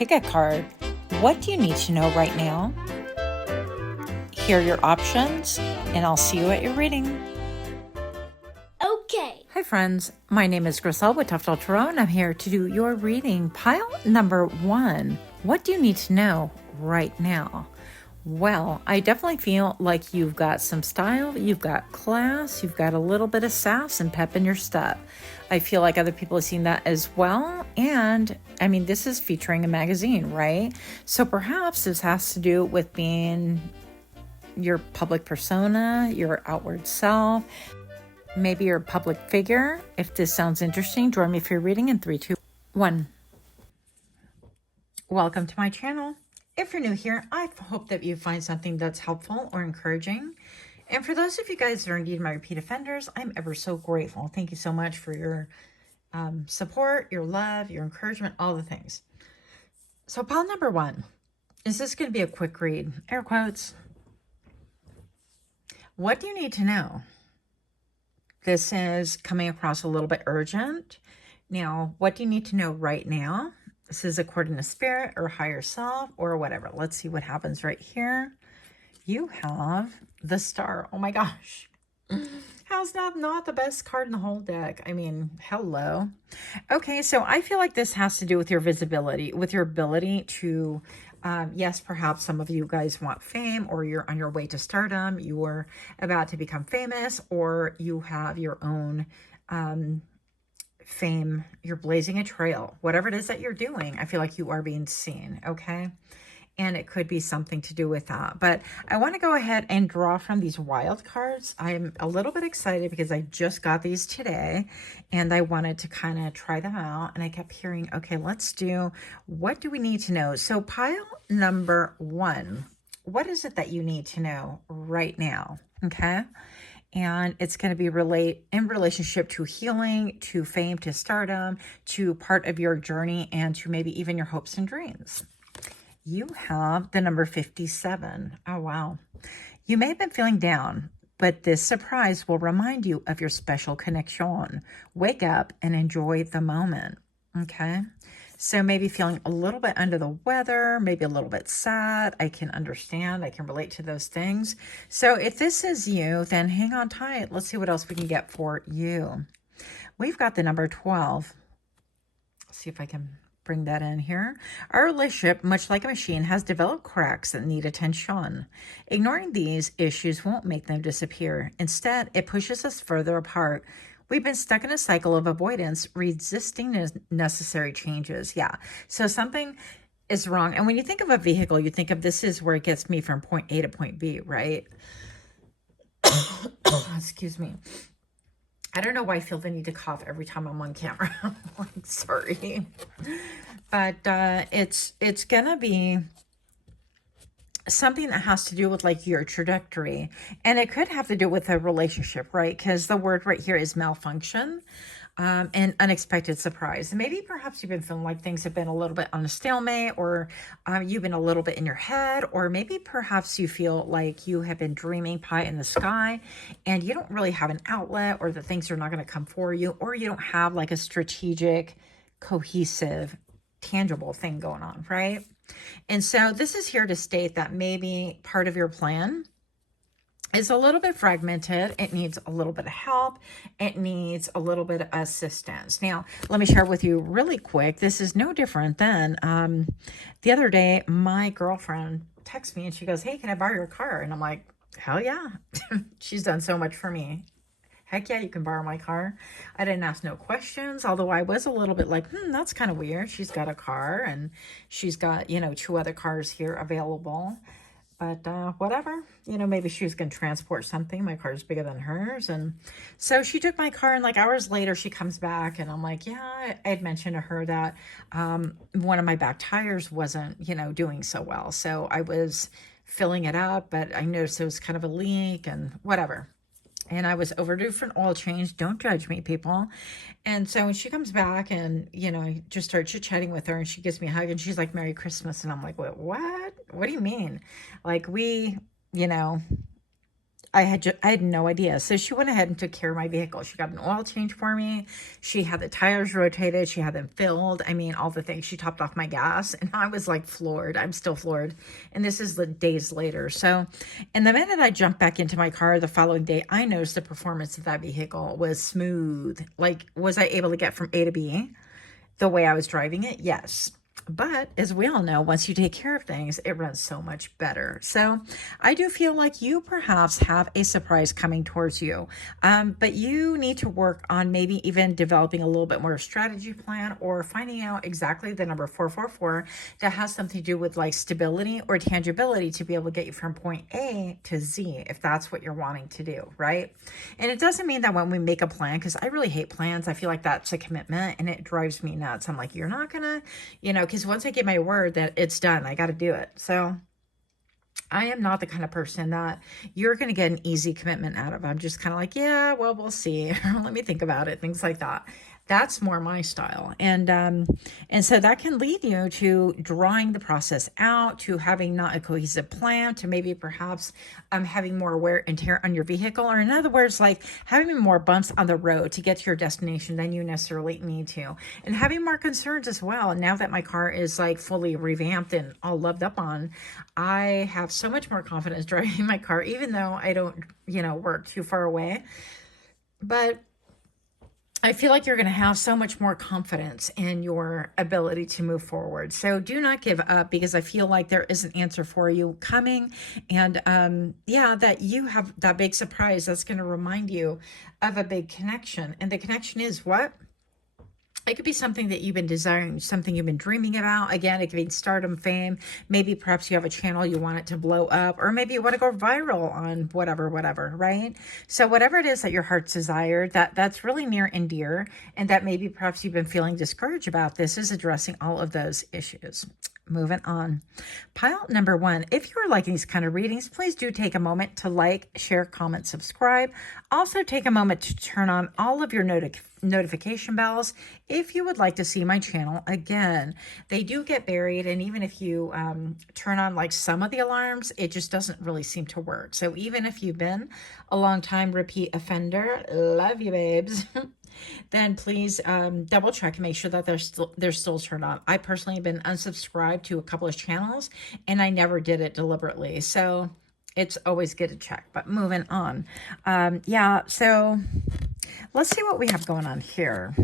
pick a card. What do you need to know right now? Here are your options, and I'll see you at your reading. Okay. Hi friends, my name is Griselle with Untitled Tarot, and I'm here to do your reading. Pile number 1. What do you need to know right now? Well, I definitely feel like you've got some style, you've got class, you've got a little bit of sass and pep in your step. I feel like other people have seen that as well. And I mean, this is featuring a magazine, right? So perhaps this has to do with being your public persona, your outward self, maybe you're a public figure. If this sounds interesting, join me for your reading in 3, 2, 1. Welcome to my channel. If you're new here, I hope that you find something that's helpful or encouraging. And for those of you guys that are indeed my repeat offenders, I'm ever so grateful. Thank you so much for your support, your love, your encouragement, all the things. So pile number 1, is this going to be a quick read? Air quotes. What do you need to know? This is coming across a little bit urgent. Now, what do you need to know right now? This is according to spirit or higher self or whatever. Let's see what happens right here. You have the Star. Oh my gosh. How's that not the best card in the whole deck? I mean, hello. Okay, so I feel like this has to do with your visibility, with your ability to, yes, perhaps some of you guys want fame, or you're on your way to stardom, you're about to become famous, or you have your own fame, you're blazing a trail, whatever it is that you're doing. I feel like you are being seen, okay? And it could be something to do with that. But I want to go ahead and draw from these wild cards. I'm a little bit excited because I just got these today and I wanted to kind of try them out. And I kept hearing, okay, let's do, what do we need to know? So pile number 1, what is it that you need to know right now? Okay. And it's going to be in relationship to healing, to fame, to stardom, to part of your journey, and to maybe even your hopes and dreams. You have the number 57. Oh, wow. You may have been feeling down, but this surprise will remind you of your special connection. Wake up and enjoy the moment. Okay. So maybe feeling a little bit under the weather, maybe a little bit sad. I can understand. I can relate to those things. So if this is you, then hang on tight. Let's see what else we can get for you. We've got the number 12. Let's see if I can bring that in here. Our relationship, much like a machine, has developed cracks that need attention. Ignoring these issues won't make them disappear. Instead, it pushes us further apart. We've been stuck in a cycle of avoidance, resisting necessary changes. Yeah. So something is wrong. And when you think of a vehicle, you think of this is where it gets me from point A to point B, right? Excuse me. I don't know why I feel the need to cough every time I'm on camera. I'm like, sorry. But it's going to be something that has to do with like your trajectory. And it could have to do with a relationship, right? Because the word right here is malfunction. And unexpected surprise. Maybe perhaps you've been feeling like things have been a little bit on a stalemate, or you've been a little bit in your head, or maybe perhaps you feel like you have been dreaming pie in the sky and you don't really have an outlet, or that things are not going to come for you, or you don't have like a strategic, cohesive, tangible thing going on, right? And so this is here to state that maybe part of your plan is a little bit fragmented. It needs a little bit of help. It needs a little bit of assistance. Now, let me share with you really quick. This is no different than the other day, my girlfriend texted me and she goes, hey, can I borrow your car? And I'm like, hell yeah. She's done so much for me. Heck yeah, you can borrow my car. I didn't ask no questions, although I was a little bit like, that's kind of weird. She's got a car and she's got, 2 other cars here available. But whatever, maybe she was going to transport something. My car's bigger than hers. And so she took my car, and like hours later, she comes back and I'm like, yeah, I had mentioned to her that one of my back tires wasn't, doing so well. So I was filling it up, but I noticed it was kind of a leak and whatever. And I was overdue for an oil change. Don't judge me, people. And so when she comes back and, I just start chit-chatting with her and she gives me a hug and she's like, Merry Christmas. And I'm like, what? What do you mean? Like we, I had no idea. So she went ahead and took care of my vehicle. She got an oil change for me. She had the tires rotated. She had them filled. I mean, all the things. She topped off my gas, and I was like floored. I'm still floored. And this is the days later. So, and the minute I jumped back into my car the following day, I noticed the performance of that vehicle was smooth. Like, was I able to get from A to B the way I was driving it? Yes. But as we all know, once you take care of things, it runs so much better. So I do feel like you perhaps have a surprise coming towards you. But you need to work on maybe even developing a little bit more strategy plan, or finding out exactly the number 444 that has something to do with like stability or tangibility to be able to get you from point A to Z, if that's what you're wanting to do, right? And it doesn't mean that when we make a plan, because I really hate plans, I feel like that's a commitment and it drives me nuts. I'm like, you're not gonna, because once I get my word that it's done, I got to do it. So I am not the kind of person that you're going to get an easy commitment out of. I'm just kind of like, yeah, well, we'll see. Let me think about it. Things like that. That's more my style. And so that can lead you to drawing the process out, to having not a cohesive plan, to maybe perhaps having more wear and tear on your vehicle, or in other words, like having more bumps on the road to get to your destination than you necessarily need to, and having more concerns as well. Now that my car is like fully revamped and all loved up on, I have so much more confidence driving my car, even though I don't, work too far away. But I feel like you're going to have so much more confidence in your ability to move forward. So do not give up, because I feel like there is an answer for you coming. And that you have that big surprise that's going to remind you of a big connection. And the connection is what? It could be something that you've been desiring, something you've been dreaming about. Again, it could be stardom, fame. Maybe perhaps you have a channel, you want it to blow up, or maybe you want to go viral on whatever, right? So whatever it is that your heart's desire, that's really near and dear, and that maybe perhaps you've been feeling discouraged about, this is addressing all of those issues. Moving on. Pile number 1. If you're liking these kind of readings, please do take a moment to like, share, comment, subscribe. Also take a moment to turn on all of your notification bells if you would like to see my channel again. They do get buried, and even if you turn on like some of the alarms, it just doesn't really seem to work. So even if you've been a long time repeat offender, love you babes, then please double check and make sure that they're still turned on. I personally have been unsubscribed to a couple of channels, and I never did it deliberately. So it's always good to check. But moving on. So let's see what we have going on here.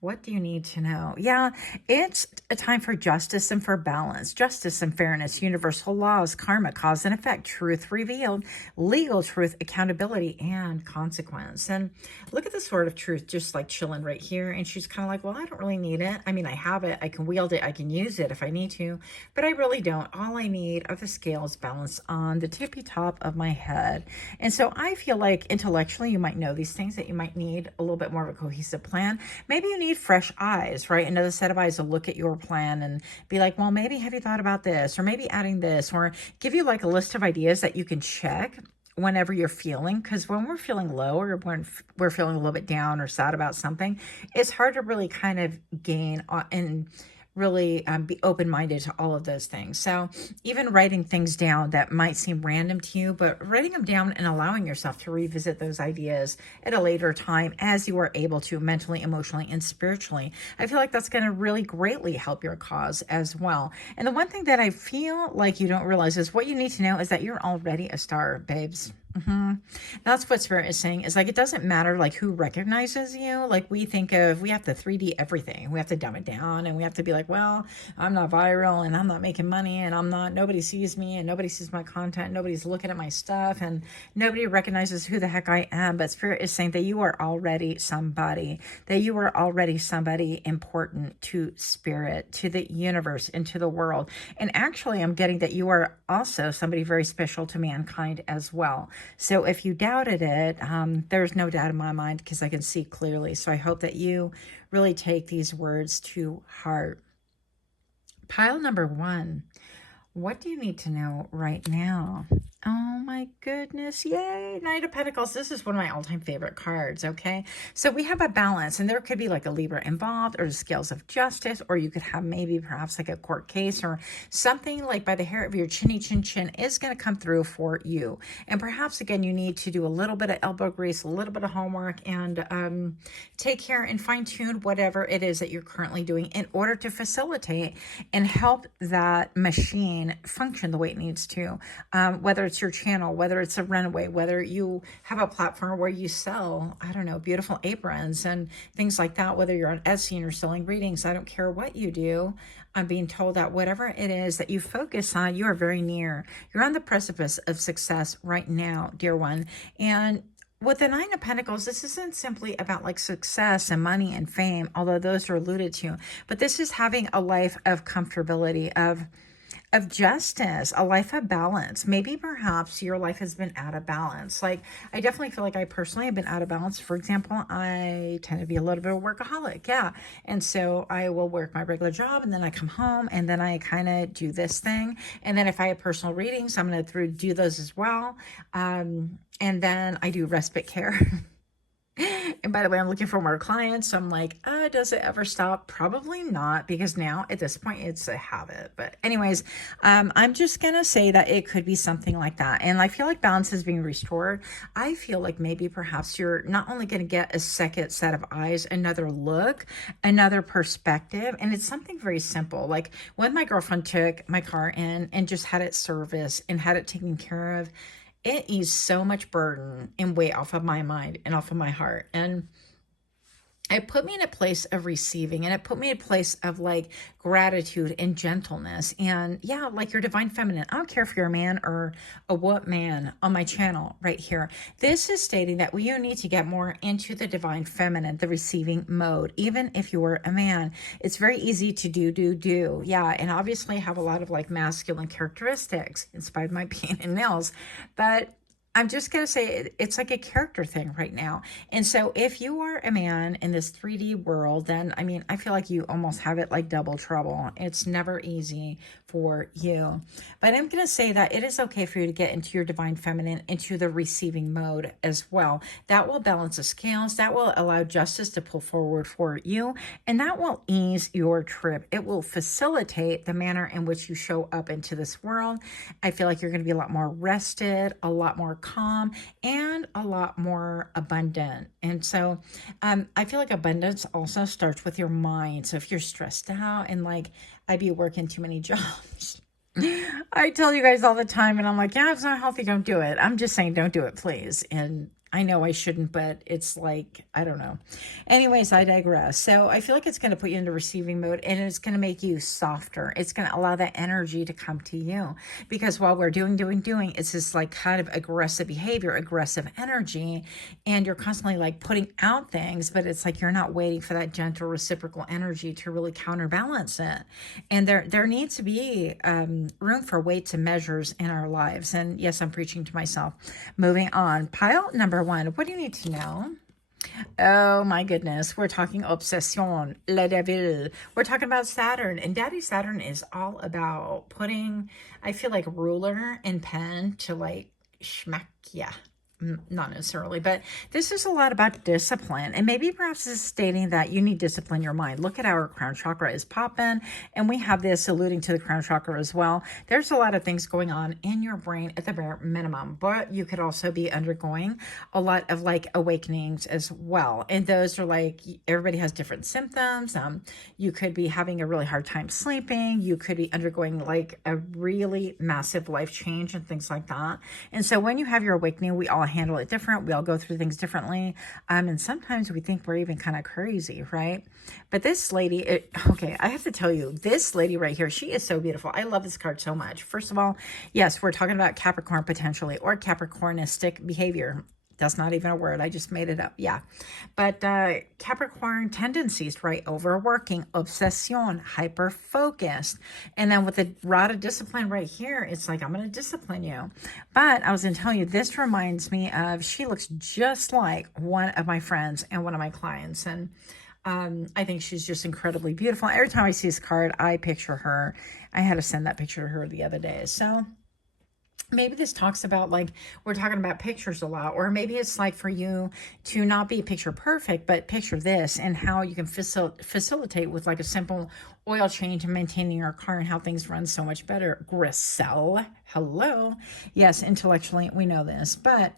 What do you need to know? Yeah, it's a time for justice and for balance. Justice and fairness, universal laws, karma, cause and effect, truth revealed, legal truth, accountability, and consequence. And look at the sword of truth just like chilling right here. And she's kind of like, well, I don't really need it. I mean, I have it. I can wield it. I can use it if I need to. But I really don't. All I need are the scales balanced on the tippy top of my head. And so I feel like intellectually you might know these things, that you might need a little bit more of a cohesive plan. Maybe you need fresh eyes, right? Another set of eyes to look at your plan and be like, well, maybe have you thought about this, or maybe adding this, or give you like a list of ideas that you can check whenever you're feeling, because when we're feeling low, or when we're feeling a little bit down or sad about something, it's hard to really kind of gain and really be open-minded to all of those things. So even writing things down that might seem random to you, but writing them down and allowing yourself to revisit those ideas at a later time as you are able to, mentally, emotionally, and spiritually, I feel like that's going to really greatly help your cause as well. And the one thing that I feel like you don't realize is what you need to know is that you're already a star, babes. That's what Spirit is saying, is like, it doesn't matter like who recognizes you. Like we have to 3D everything. We have to dumb it down, and we have to be like, well, I'm not viral, and I'm not making money, and nobody sees me, and nobody sees my content. Nobody's looking at my stuff, and nobody recognizes who the heck I am. But Spirit is saying that you are already somebody, important to Spirit, to the universe, and to the world. And actually, I'm getting that you are also somebody very special to mankind as well. So if you doubted it, there's no doubt in my mind, because I can see clearly. So I hope that you really take these words to heart. Pile number 1. What do you need to know right now? Oh my goodness. Yay. Knight of Pentacles. This is one of my all-time favorite cards, okay? So we have a balance, and there could be like a Libra involved, or the scales of justice, or you could have maybe perhaps like a court case, or something like by the hair of your chinny chin chin is going to come through for you. And perhaps, again, you need to do a little bit of elbow grease, a little bit of homework, and take care and fine-tune whatever it is that you're currently doing in order to facilitate and help that machine function the way it needs to. Whether it's your channel, whether it's a runway, whether you have a platform where you sell, I don't know, beautiful aprons and things like that, whether you're on Etsy and you're selling readings, I don't care what you do. I'm being told that whatever it is that you focus on, you are very near. You're on the precipice of success right now, dear one. And with the Nine of Pentacles, this isn't simply about like success and money and fame, although those are alluded to, but this is having a life of comfortability, of justice, a life of balance. Maybe perhaps your life has been out of balance. Like, I definitely feel like I personally have been out of balance. For example, I tend to be a little bit of a workaholic. Yeah. And so I will work my regular job, and then I come home, and then I kind of do this thing. And then if I have personal readings, I'm going to do those as well. And then I do respite care. And by the way, I'm looking for more clients. So I'm like, does it ever stop? Probably not, because now at this point it's a habit. But anyways, I'm just going to say that it could be something like that. And I feel like balance is being restored. I feel like maybe perhaps you're not only going to get a second set of eyes, another look, another perspective. And it's something very simple. Like when my girlfriend took my car in and just had it serviced and had it taken care of, it eased so much burden and weight off of my mind and off of my heart. And it put me in a place of receiving, and it put me in a place of like gratitude and gentleness. And yeah, like your divine feminine. I don't care if you're a man or a what man on my channel right here. This is stating that you need to get more into the divine feminine, the receiving mode. Even if you're a man, it's very easy to do. Yeah. And obviously have a lot of like masculine characteristics in spite of my being in nails, but I'm just going to say it's like a character thing right now. And so if you are a man in this 3D world, then, I mean, I feel like you almost have it like double trouble. It's never easy for you. But I'm going to say that it is okay for you to get into your divine feminine, into the receiving mode as well. That will balance the scales. That will allow justice to pull forward for you. And that will ease your trip. It will facilitate the manner in which you show up into this world. I feel like you're going to be a lot more rested, a lot more calm, and a lot more abundant. And so I feel like abundance also starts with your mind. So if you're stressed out and like, I'd be working too many jobs. I tell you guys all the time, and I'm like, yeah, it's not healthy, don't do it. I'm just saying, don't do it, please. And I know I shouldn't, but it's like, I don't know. Anyways, I digress. So I feel like it's going to put you into receiving mode, and it's going to make you softer. It's going to allow that energy to come to you, because while we're doing, it's this like kind of aggressive behavior, aggressive energy, and you're constantly like putting out things, but it's like you're not waiting for that gentle reciprocal energy to really counterbalance it. And there needs to be room for weights and measures in our lives. And yes, I'm preaching to myself. Moving on. Pile number one. What do you need to know? Oh my goodness. We're talking obsession, le devil. We're talking about Saturn. And Daddy Saturn is all about putting, I feel like, ruler and pen to like schmack. Yeah. Not necessarily, but this is a lot about discipline. And maybe perhaps this is stating that you need to discipline your mind. Look at our crown chakra is popping, and we have this alluding to the crown chakra as well. There's a lot of things going on in your brain at the bare minimum, but you could also be undergoing a lot of like awakenings as well. And those are like, everybody has different symptoms. You could be having a really hard time sleeping. You could be undergoing like a really massive life change and things like that. And so when you have your awakening, we all handle it different. We all go through things differently. And sometimes we think we're even kind of crazy, right? But this lady, okay, I have to tell you, this lady right here, she is so beautiful. I love this card so much. First of all, yes, we're talking about Capricorn potentially, or Capricornistic behavior. That's not even a word. I just made it up. Yeah. But Capricorn tendencies, right? Overworking, obsession, hyper-focused. And then with the rod of discipline right here, it's like, I'm going to discipline you. But I was going to tell you, this reminds me of, she looks just like one of my friends and one of my clients. And I think she's just incredibly beautiful. Every time I see this card, I picture her. I had to send that picture to her the other day. So maybe this talks about, like, we're talking about pictures a lot, or maybe it's like for you to not be picture perfect, but picture this and how you can facilitate with like a simple oil change and maintaining your car, and how things run so much better. Grisel, hello. Yes, intellectually we know this, but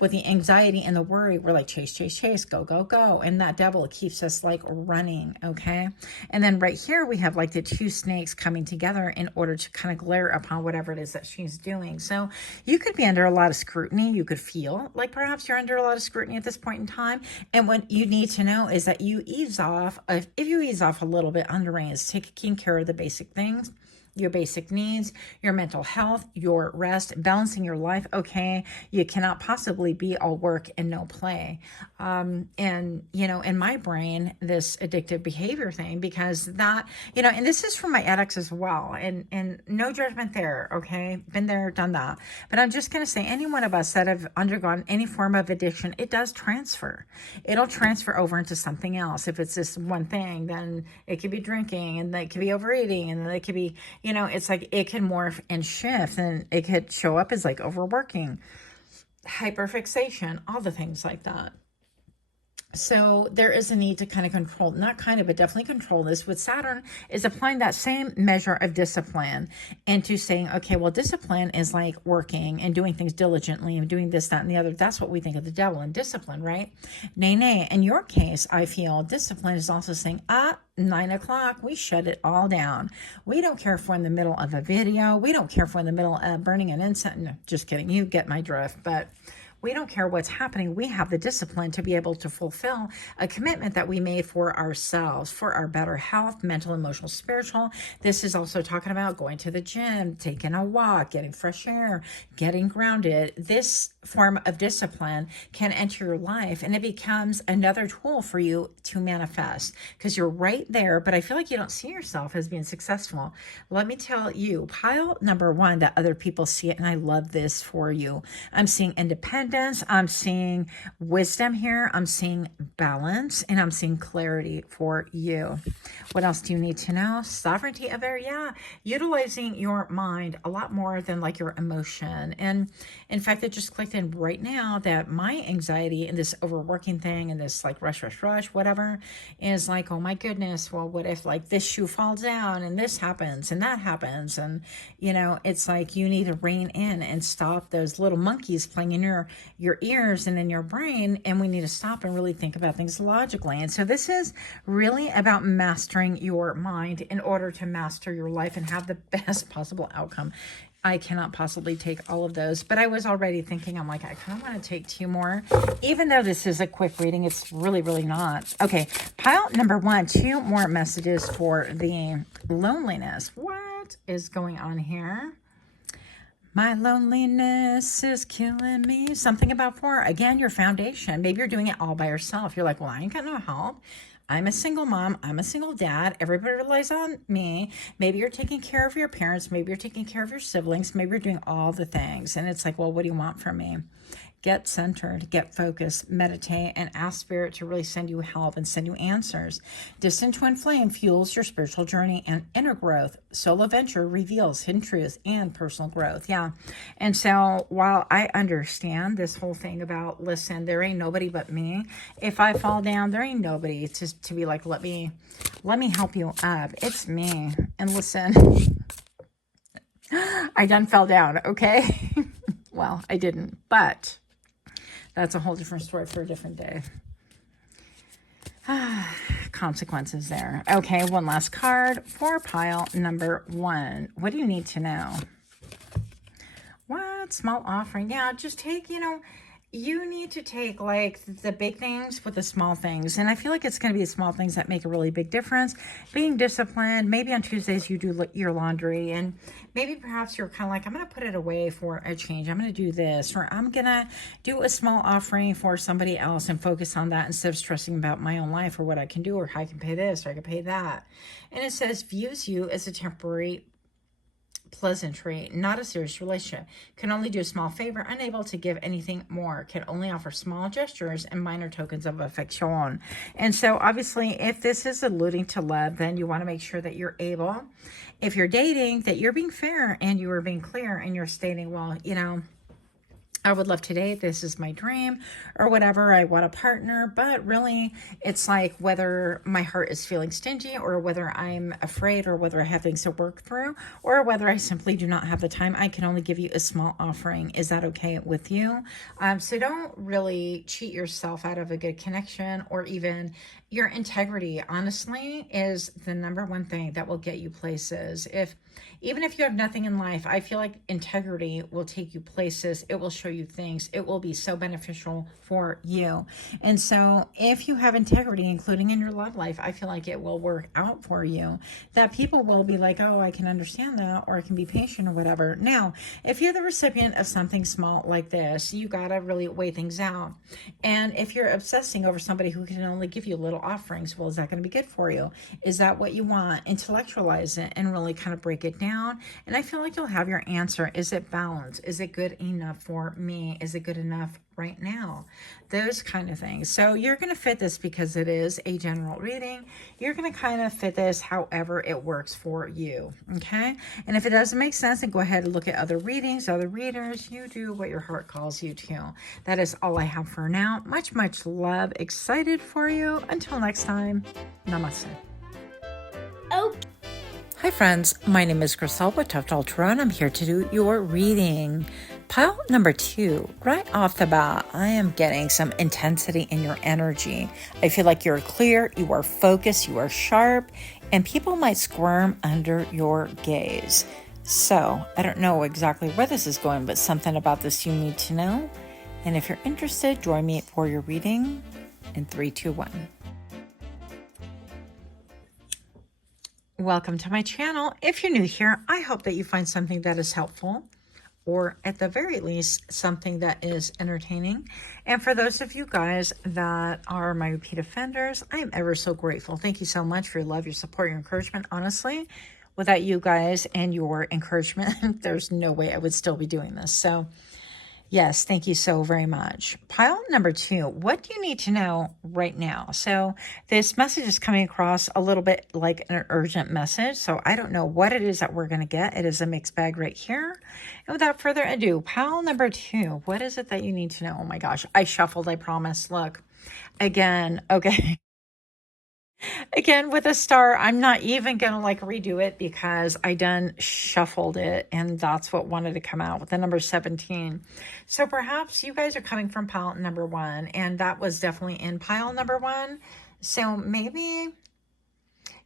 with the anxiety and the worry, we're like chase, chase, chase, go, go, go. And that devil keeps us like running, okay? And then right here, we have like the two snakes coming together in order to kind of glare upon whatever it is that she's doing. So you could be under a lot of scrutiny. You could feel like perhaps you're under a lot of scrutiny at this point in time. And what you need to know is that you ease off. If you ease off a little bit on the reins, taking care of the basic things, your basic needs, your mental health, your rest, balancing your life. Okay, you cannot possibly be all work and no play. And, you know, in my brain, this addictive behavior thing, because that, you know, and this is from my addicts as well, and no judgment there, okay? Been there, done that. But I'm just going to say, any one of us that have undergone any form of addiction, it does transfer. It'll transfer over into something else. If it's this one thing, then it could be drinking, and it could be overeating, and then it could be, you know, it's like it can morph and shift, and it could show up as like overworking, hyperfixation, all the things like that. So there is a need to kind of control, not kind of, but definitely control this. With Saturn is applying that same measure of discipline into saying, okay, well, discipline is like working and doing things diligently and doing this, that, and the other. That's what we think of the devil and discipline, right? Nay, nay. In your case, I feel discipline is also saying, 9 o'clock, we shut it all down. We don't care if we're in the middle of a video. We don't care if we're in the middle of burning an incense. No, just kidding. You get my drift. But we don't care what's happening. We have the discipline to be able to fulfill a commitment that we made for ourselves, for our better health, mental, emotional, spiritual. This is also talking about going to the gym, taking a walk, getting fresh air, getting grounded. This form of discipline can enter your life, and it becomes another tool for you to manifest, because you're right there, but I feel like you don't see yourself as being successful. Let me tell you, pile number one, that other people see it, and I love this for you. I'm seeing independence. I'm seeing wisdom here. I'm seeing balance, and I'm seeing clarity for you. What else do you need to know? Sovereignty of air. Yeah. Utilizing your mind a lot more than like your emotion. And in fact, it just clicked in right now that my anxiety and this overworking thing and this like rush, rush, rush, whatever, is like, oh my goodness, well, what if like this shoe falls down and this happens and that happens? And, you know, it's like you need to rein in and stop those little monkeys playing in your ears and in your brain, and we need to stop and really think about things logically. And so this is really about mastering your mind in order to master your life and have the best possible outcome. I cannot possibly take all of those, but I was already thinking, I'm like, I kind of want to take 2 more, even though this is a quick reading. It's really, really not. Okay, pile number 1, 2 more messages for the loneliness. What is going on here? My loneliness is killing me. Something about 4. Again, your foundation. Maybe you're doing it all by yourself. You're like, well, I ain't got no help. I'm a single mom. I'm a single dad. Everybody relies on me. Maybe you're taking care of your parents. Maybe you're taking care of your siblings. Maybe you're doing all the things. And it's like, well, what do you want from me? Get centered, get focused, meditate, and ask Spirit to really send you help and send you answers. Distant Twin Flame fuels your spiritual journey and inner growth. Solo Venture reveals hidden truths and personal growth. Yeah. And so while I understand this whole thing about, listen, there ain't nobody but me. If I fall down, there ain't nobody to be like, let me help you up. It's me. And listen, I done fell down, okay? Well, I didn't, but that's a whole different story for a different day. Consequences there. Okay, one last card for pile number 1. What do you need to know? What? Small offering. Yeah, just take, you need to take like the big things with the small things. And I feel like it's going to be the small things that make a really big difference. Being disciplined. Maybe on Tuesdays you do your laundry, and maybe perhaps you're kind of like, I'm going to put it away for a change. I'm going to do this, or I'm going to do a small offering for somebody else and focus on that instead of stressing about my own life or what I can do, or how I can pay this or I can pay that. And it says views you as a temporary pleasantry, not a serious relationship. Can only do a small favor, unable to give anything more. Can only offer small gestures and minor tokens of affection. And so obviously, if this is alluding to love, then you want to make sure that you're able, if you're dating, that you're being fair and you are being clear and you're stating, well, you know, I would love to date. This is my dream or whatever. I want a partner. But really, it's like whether my heart is feeling stingy or whether I'm afraid or whether I have things to work through or whether I simply do not have the time. I can only give you a small offering. Is that okay with you? So don't really cheat yourself out of a good connection, or even your integrity, honestly, is the number one thing that will get you places. Even if you have nothing in life, I feel like integrity will take you places. It will show you things. It will be so beneficial for you. And so if you have integrity, including in your love life, I feel like it will work out for you. That people will be like, oh, I can understand that, or I can be patient or whatever. Now, if you're the recipient of something small like this, you got to really weigh things out. And if you're obsessing over somebody who can only give you little offerings, well, is that going to be good for you? Is that what you want? Intellectualize it and really kind of break it down. And I feel like you'll have your answer. Is it balanced? Is it good enough for me? Is it good enough right now? Those kind of things. So you're going to fit this because it is a general reading. You're going to kind of fit this however it works for you. Okay. And if it doesn't make sense, then go ahead and look at other readings, other readers. You do what your heart calls you to. That is all I have for now. Much, much love. Excited for you. Until next time. Namaste. Oh. Hi friends, my name is Crystal with Untitled Tarot, and I'm here to do your reading. Pile number 2, right off the bat, I am getting some intensity in your energy. I feel like you're clear, you are focused, you are sharp, and people might squirm under your gaze. So, I don't know exactly where this is going, but something about this you need to know. And if you're interested, join me for your reading in 3, 2, 1. Welcome to my channel. If you're new here, I hope that you find something that is helpful, or at the very least, something that is entertaining. And for those of you guys that are my repeat offenders, I am ever so grateful. Thank you so much for your love, your support, your encouragement. Honestly, without you guys and your encouragement, there's no way I would still be doing this. So yes, thank you so very much. Pile number 2, what do you need to know right now? So this message is coming across a little bit like an urgent message. So I don't know what it is that we're going to get. It is a mixed bag right here. And without further ado, pile number 2, what is it that you need to know? Oh my gosh, I shuffled, I promise. Look, again, okay. Again, with a star, I'm not even going to like redo it because I done shuffled it and that's what wanted to come out with the number 17. So perhaps you guys are coming from pile number 1 and that was definitely in pile number 1. So maybe,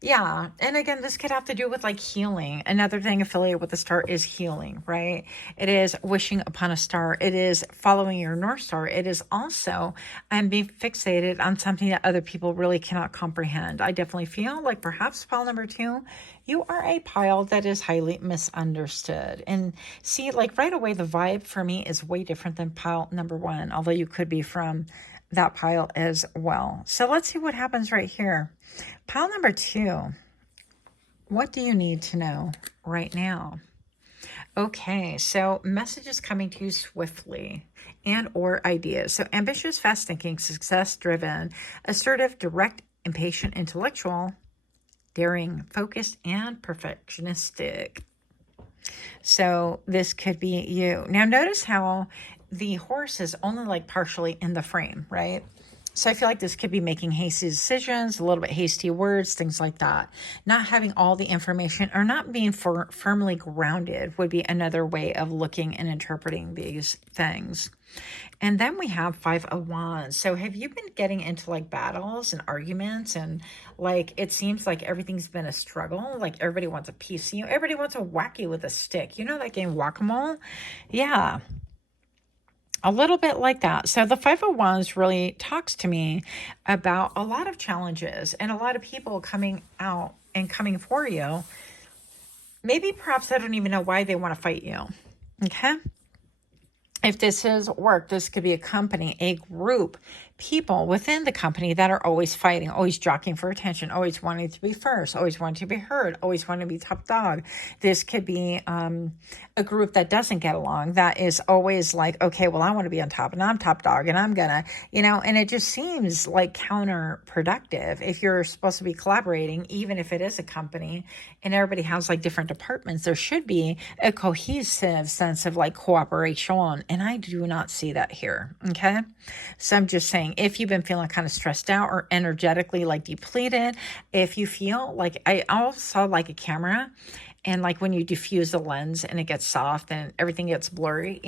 yeah. And again, this could have to do with like healing. Another thing affiliated with the star is healing, right? It is wishing upon a star. It is following your North Star. It is also being fixated on something that other people really cannot comprehend. I definitely feel like perhaps pile number 2, you are a pile that is highly misunderstood. And see, like right away, the vibe for me is way different than pile number 1, although you could be from that pile as well. So let's see what happens right here. Pile number 2, what do you need to know right now? Okay, so messages coming to you swiftly and or ideas. So ambitious, fast thinking, success driven, assertive, direct, impatient, intellectual, daring, focused, and perfectionistic. So this could be you. Now notice how the horse is only like partially in the frame, right? So I feel like this could be making hasty decisions, a little bit hasty words, things like that. Not having all the information or not being firmly grounded would be another way of looking and interpreting these things. And then we have 5 of Wands. So have you been getting into like battles and arguments and like it seems like everything's been a struggle? Like everybody wants a piece of you. Everybody wants to whack you with a stick. You know that game Whack-A-Mole? Yeah. A little bit like that. So the 5 of Wands really talks to me about a lot of challenges and a lot of people coming out and coming for you. Maybe perhaps I don't even know why they want to fight you. Okay. If this is work, this could be a company, a group, people within the company that are always fighting, always jockeying for attention, always wanting to be first, always wanting to be heard, always wanting to be top dog. This could be a group that doesn't get along, that is always like, okay, well, I want to be on top and I'm top dog and I'm gonna, and it just seems like counterproductive if you're supposed to be collaborating, even if it is a company and everybody has like different departments. There should be a cohesive sense of like cooperation, and I do not see that here. Okay, so I'm just saying, if you've been feeling kind of stressed out or energetically like depleted, if you feel like, I also saw like a camera, and like when you diffuse the lens and it gets soft and everything gets blurry,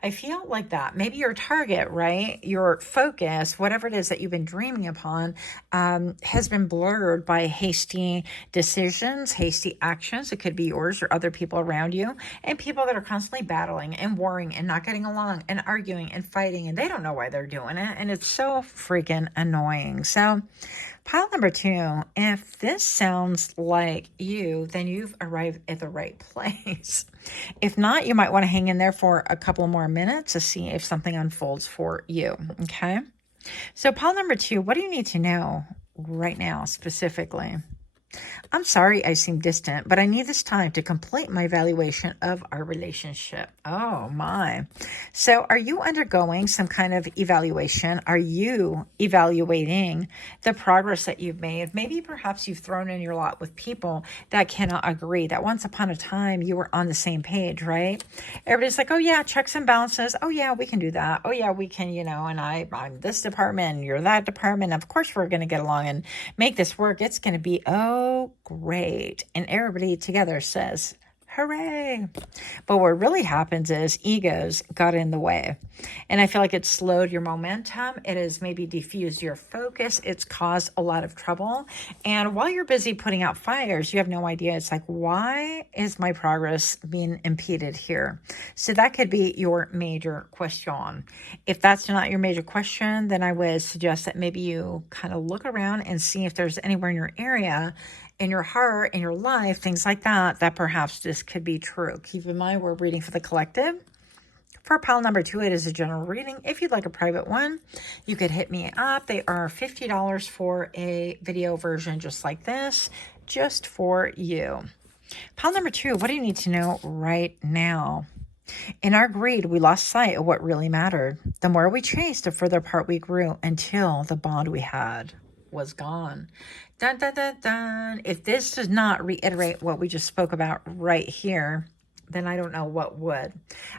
I feel like that. Maybe your target, right? Your focus, whatever it is that you've been dreaming upon, has been blurred by hasty decisions, hasty actions. It could be yours or other people around you, and people that are constantly battling and worrying and not getting along and arguing and fighting, and they don't know why they're doing it. And it's so freaking annoying. So pile number 2, if this sounds like you, then you've arrived at the right place. If not, you might want to hang in there for a couple more minutes to see if something unfolds for you. Okay. So pile number 2, what do you need to know right now specifically? I'm sorry I seem distant, but I need this time to complete my evaluation of our relationship. Oh my. So are you undergoing some kind of evaluation? Are you evaluating the progress that you've made? Maybe perhaps you've thrown in your lot with people that cannot agree, that once upon a time you were on the same page, right? Everybody's like, oh yeah, checks and balances. Oh yeah, we can do that. Oh yeah, we can, and I'm this department and you're that department. Of course we're going to get along and make this work. It's going to be, oh, great. And everybody together says, hooray. But what really happens is egos got in the way. And I feel like it's slowed your momentum. It has maybe diffused your focus. It's caused a lot of trouble. And while you're busy putting out fires, you have no idea. It's like, why is my progress being impeded here? So that could be your major question. If that's not your major question, then I would suggest that maybe you kind of look around and see if there's anywhere in your area, in your heart, in your life, things like that, that perhaps this could be true. Keep in mind, we're reading for the collective. For pile number 2, it is a general reading. If you'd like a private one, you could hit me up. They are $50 for a video version just like this, just for you. Pile number 2, what do you need to know right now? In our greed, we lost sight of what really mattered. The more we chased, the further apart we grew until the bond we had was gone. Dun, dun, dun, dun. If this does not reiterate what we just spoke about right here, then I don't know what would.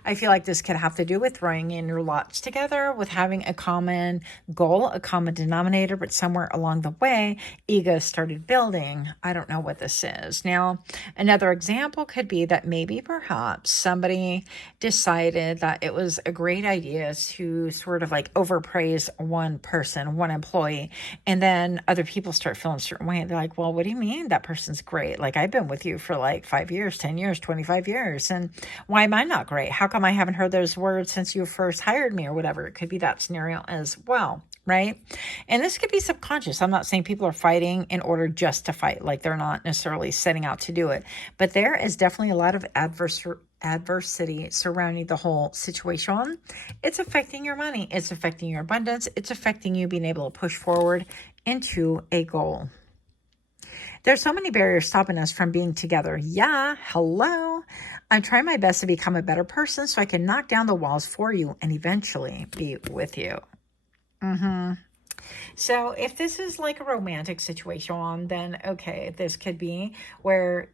I feel like this could have to do with throwing in your lots together, with having a common goal, a common denominator, but somewhere along the way, ego started building. I don't know what this is. Now, another example could be that maybe perhaps somebody decided that it was a great idea to sort of like overpraise one person, one employee, and then other people start feeling a certain way. They're like, well, what do you mean that person's great? Like, I've been with you for like 5 years, 10 years, 25 years. And why am I not great? How come I haven't heard those words since you first hired me or whatever? It could be that scenario as well, right? And this could be subconscious. I'm not saying people are fighting in order just to fight, like they're not necessarily setting out to do it. But there is definitely a lot of adversity surrounding the whole situation. It's affecting your money. It's affecting your abundance. It's affecting you being able to push forward into a goal. There's so many barriers stopping us from being together. Yeah, hello. I'm trying my best to become a better person so I can knock down the walls for you and eventually be with you. So if this is like a romantic situation, then okay, this could be where,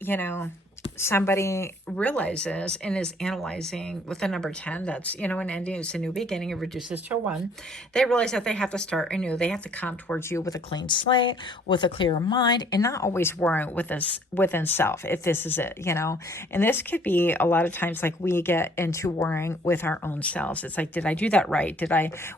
somebody realizes and is analyzing with the number 10, that's, an ending, it's a new beginning, it reduces to 1. They realize that they have to start anew. They have to come towards you with a clean slate, with a clear mind, and not always worrying within self, if this is it, And this could be a lot of times like we get into worrying with our own selves. It's like, did I do that right?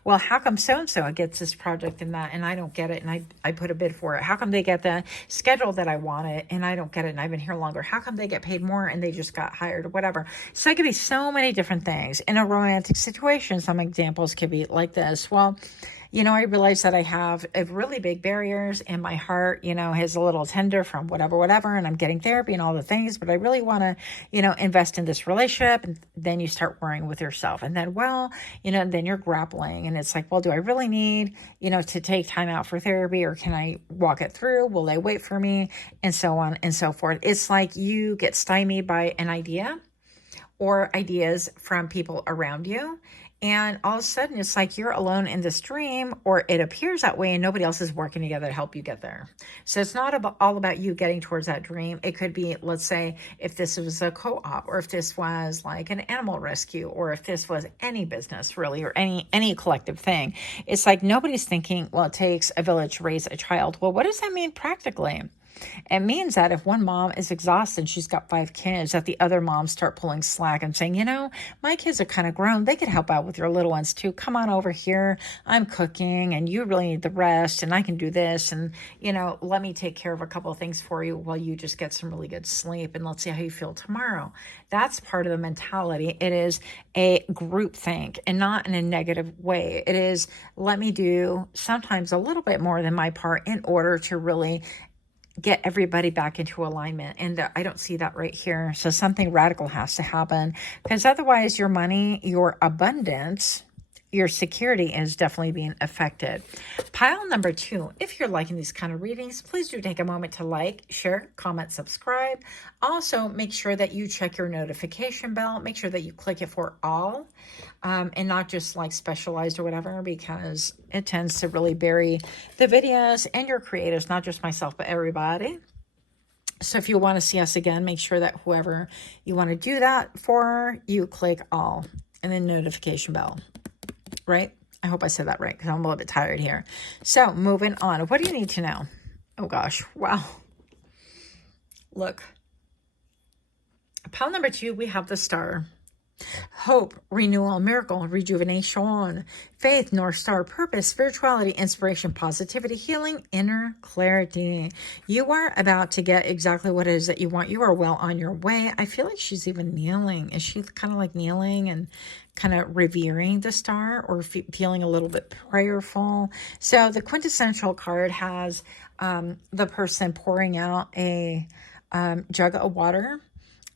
Well, how come so-and-so gets this project and that, and I don't get it, and I put a bid for it? How come they get the schedule that I wanted, and I don't get it, and I've been here longer? How come they get paid more and they just got hired or whatever? So it could be so many different things. In a romantic situation, some examples could be like this. Well, I realize that I have a really big barriers and my heart, is a little tender from whatever, and I'm getting therapy and all the things, but I really want to, invest in this relationship. And then you start worrying with yourself. And then, then you're grappling and it's like, well, do I really need, to take time out for therapy, or can I walk it through? Will they wait for me? And so on and so forth. It's like you get stymied by an idea or ideas from people around you. And all of a sudden, it's like you're alone in this dream, or it appears that way, and nobody else is working together to help you get there. So it's not all about you getting towards that dream. It could be, let's say, if this was a co-op, or if this was like an animal rescue, or if this was any business really, or any collective thing. It's like nobody's thinking, well, it takes a village to raise a child. Well, what does that mean practically? It means that if one mom is exhausted, she's got 5 kids, that the other moms start pulling slack and saying, my kids are kind of grown. They could help out with your little ones too. Come on over here. I'm cooking and you really need the rest, and I can do this. And, let me take care of a couple of things for you while you just get some really good sleep, and let's see how you feel tomorrow. That's part of the mentality. It is a group think, and not in a negative way. It is, let me do sometimes a little bit more than my part in order to really get everybody back into alignment. And I don't see that right here. So something radical has to happen, because otherwise your money, your abundance, your security is definitely being affected. Pile number 2, if you're liking these kind of readings, please do take a moment to like, share, comment, subscribe. Also, make sure that you check your notification bell. Make sure that you click it for all, and not just like specialized or whatever, because it tends to really bury the videos and your creators, not just myself, but everybody. So if you want to see us again, make sure that whoever you want to do that for, you click all and then notification bell. Right? I hope I said that right, because I'm a little bit tired here. So moving on. What do you need to know? Oh gosh. Wow. Look. Pile number 2, we have the Star. Hope, renewal, miracle, rejuvenation, faith, North Star, purpose, spirituality, inspiration, positivity, healing, inner clarity. You are about to get exactly what it is that you want. You are well on your way. I feel like she's even kneeling. Is she kind of like kneeling and kind of revering the Star, or feeling a little bit prayerful? So the quintessential card has the person pouring out a jug of water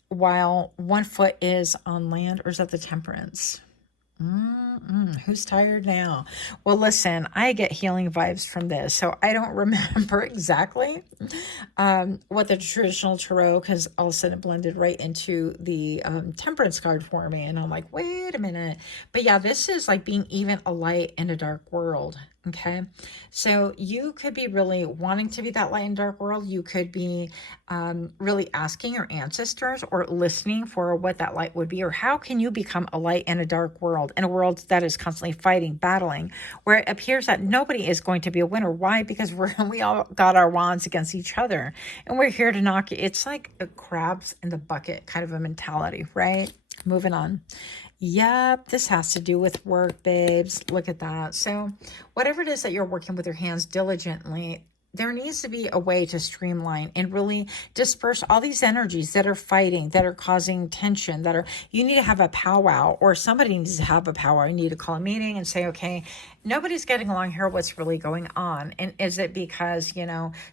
while one foot is on land. Or is that the Temperance? Who's tired now? Well, listen, I get healing vibes from this. So I don't remember exactly what the traditional tarot, because all of a sudden it blended right into the Temperance card for me. And I'm like, wait a minute. But yeah, this is like being even a light in a dark world. Okay, so you could be really wanting to be that light in dark world. You could be really asking your ancestors or listening for what that light would be, or how can you become a light in a dark world, in a world that is constantly fighting, battling, where it appears that nobody is going to be a winner. Why? Because we all got our wands against each other, and we're here to knock. It's like a crabs in the bucket kind of a mentality, right? Moving on. Yep, this has to do with work, babes. Look at that. So whatever it is that you're working with your hands diligently, there needs to be a way to streamline and really disperse all these energies that are fighting, that are causing tension, you need to have a powwow, or somebody needs to have a powwow. You need to call a meeting and say, okay, nobody's getting along here. What's really going on? And is it because,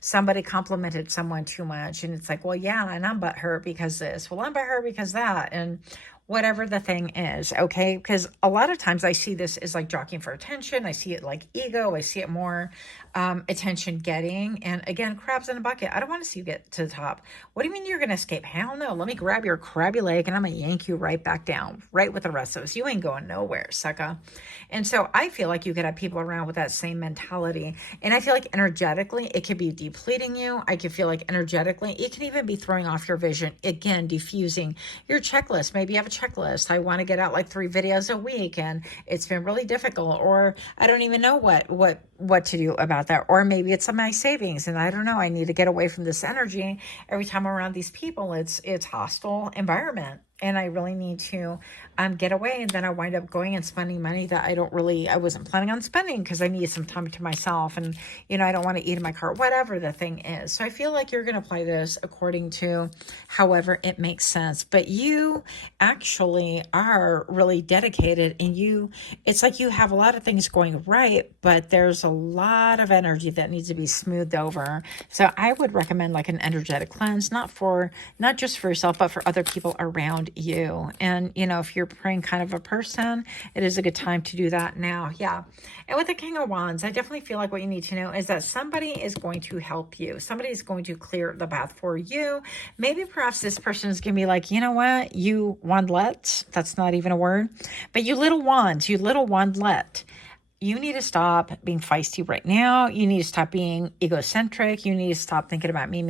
somebody complimented someone too much? And it's like, well, yeah, and I'm butthurt because this. Well, I'm butthurt because that. And whatever the thing is, okay? Because a lot of times I see this as like jockeying for attention. I see it like ego. I see it more attention getting. And again, crabs in a bucket. I don't want to see you get to the top. What do you mean you're going to escape? Hell no. Let me grab your crabby leg and I'm going to yank you right back down, right with the rest of us. You ain't going nowhere, sucker. And so I feel like you could have people around with that same mentality. And I feel like energetically, it could be depleting you. I could feel like energetically, it can even be throwing off your vision. Again, diffusing your checklist. Maybe you have a checklist. I want to get out like 3 videos a week and it's been really difficult, or I don't even know what to do about that. Or maybe it's my savings and I don't know, I need to get away from this energy. Every time I'm around these people, it's hostile environment. and I really need to get away. And then I wind up going and spending money that I wasn't planning on spending because I need some time to myself. And, I don't want to eat in my car, whatever the thing is. So I feel like you're going to apply this according to however it makes sense. But you actually are really dedicated, and it's like you have a lot of things going right, but there's a lot of energy that needs to be smoothed over. So I would recommend like an energetic cleanse, not just for yourself, but for other people around you. And, if you're praying kind of a person, it is a good time to do that now. Yeah. And with the King of Wands, I definitely feel like what you need to know is that somebody is going to help you. Somebody is going to clear the path for you. Maybe perhaps this person is going to be like, you know what, you wandlets, that's not even a word, but you little wandlet. You need to stop being feisty right now. You need to stop being egocentric. You need to stop thinking about me,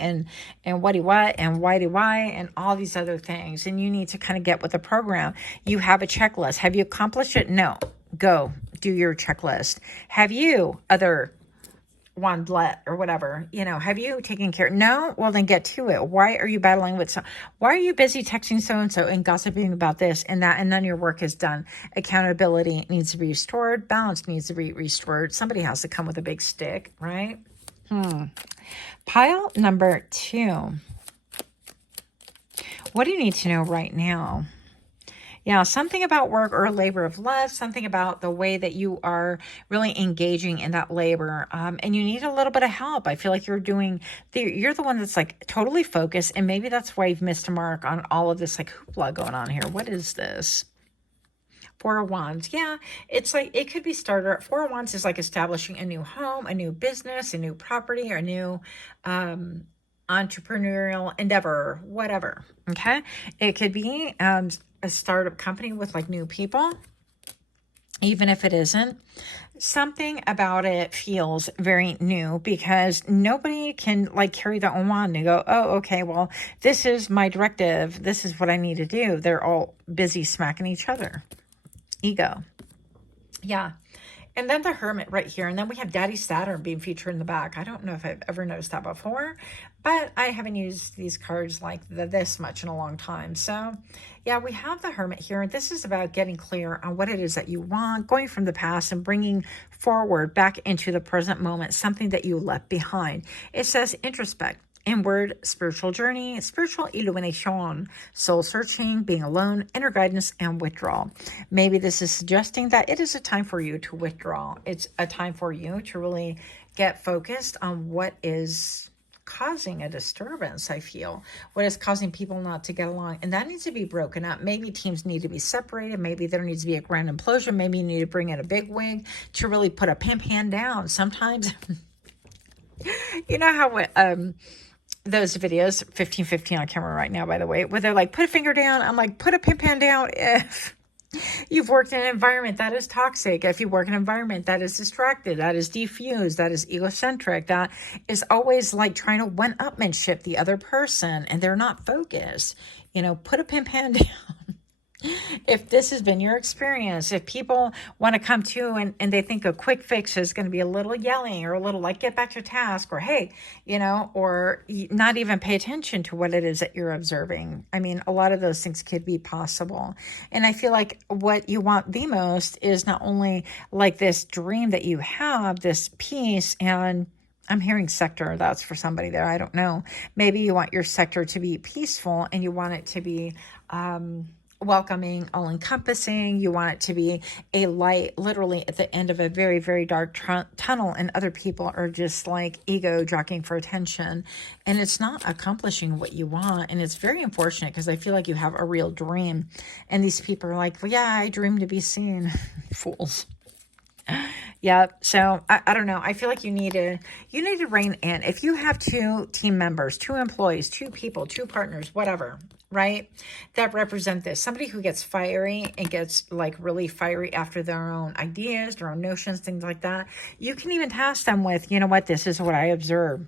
and what, and why, and all these other things. And you need to kind of get with the program. You have a checklist. Have you accomplished it? No. Go do your checklist. Have you, other wandlet or whatever, have you taken care? No? Well, then get to it. Why are you battling with why are you busy texting so-and-so and gossiping about this and that, and none of your work is done? Accountability needs to be restored. Balance needs to be restored. Somebody has to come with a big stick, right? Pile number 2. What do you need to know right now? Yeah, something about work or labor of love, something about the way that you are really engaging in that labor. And you need a little bit of help. I feel like you're the one that's like totally focused. And maybe that's why you've missed a mark on all of this like hoopla going on here. What is this? Four of Wands. Yeah, it's like it could be starter. Four of Wands is like establishing a new home, a new business, a new property, or a new entrepreneurial endeavor, whatever. Okay. It could be a startup company with like new people, even if it isn't. Something about it feels very new because nobody can like carry their own wand and go, oh, okay, well, this is my directive. This is what I need to do. They're all busy smacking each other. Ego. Yeah. And then the Hermit right here. And then we have Daddy Saturn being featured in the back. I don't know if I've ever noticed that before, but I haven't used these cards like this much in a long time. So yeah, we have the Hermit here. And this is about getting clear on what it is that you want, going from the past and bringing forward back into the present moment, something that you left behind. It says introspect. Inward, spiritual journey, spiritual illumination, soul searching, being alone, inner guidance, and withdrawal. Maybe this is suggesting that it is a time for you to withdraw. It's a time for you to really get focused on what is causing a disturbance, I feel. What is causing people not to get along. And that needs to be broken up. Maybe teams need to be separated. Maybe there needs to be a grand implosion. Maybe you need to bring in a big wig to really put a pimp hand down. Sometimes, you know how those videos, 1515 on camera right now, by the way, where they're like, put a finger down. I'm like, put a pimp hand down if you've worked in an environment that is toxic, if you work in an environment that is distracted, that is diffused, that is egocentric, that is always like trying to one-upmanship the other person and they're not focused. Put a pimp hand down. If this has been your experience, if people want to come to you and they think a quick fix is going to be a little yelling or a little like get back to task or hey, or not even pay attention to what it is that you're observing. I mean, a lot of those things could be possible. And I feel like what you want the most is not only like this dream that you have, this peace, and I'm hearing sector. That's for somebody there. I don't know. Maybe you want your sector to be peaceful and you want it to be, welcoming, all-encompassing. You want it to be a light literally at the end of a very, very dark tunnel, and other people are just like ego jockeying for attention, and it's not accomplishing what you want. And it's very unfortunate because I feel like you have a real dream and these people are like, well, yeah, I dream to be seen. Fools. Yeah. So I don't know. I feel like you need to rein in. If you have 2 team members, 2 employees, 2 people, 2 partners, whatever, right, that represent this, somebody who gets fiery and gets like really fiery after their own ideas, their own notions, things like that. You can even task them with, you know what, this is what I observe.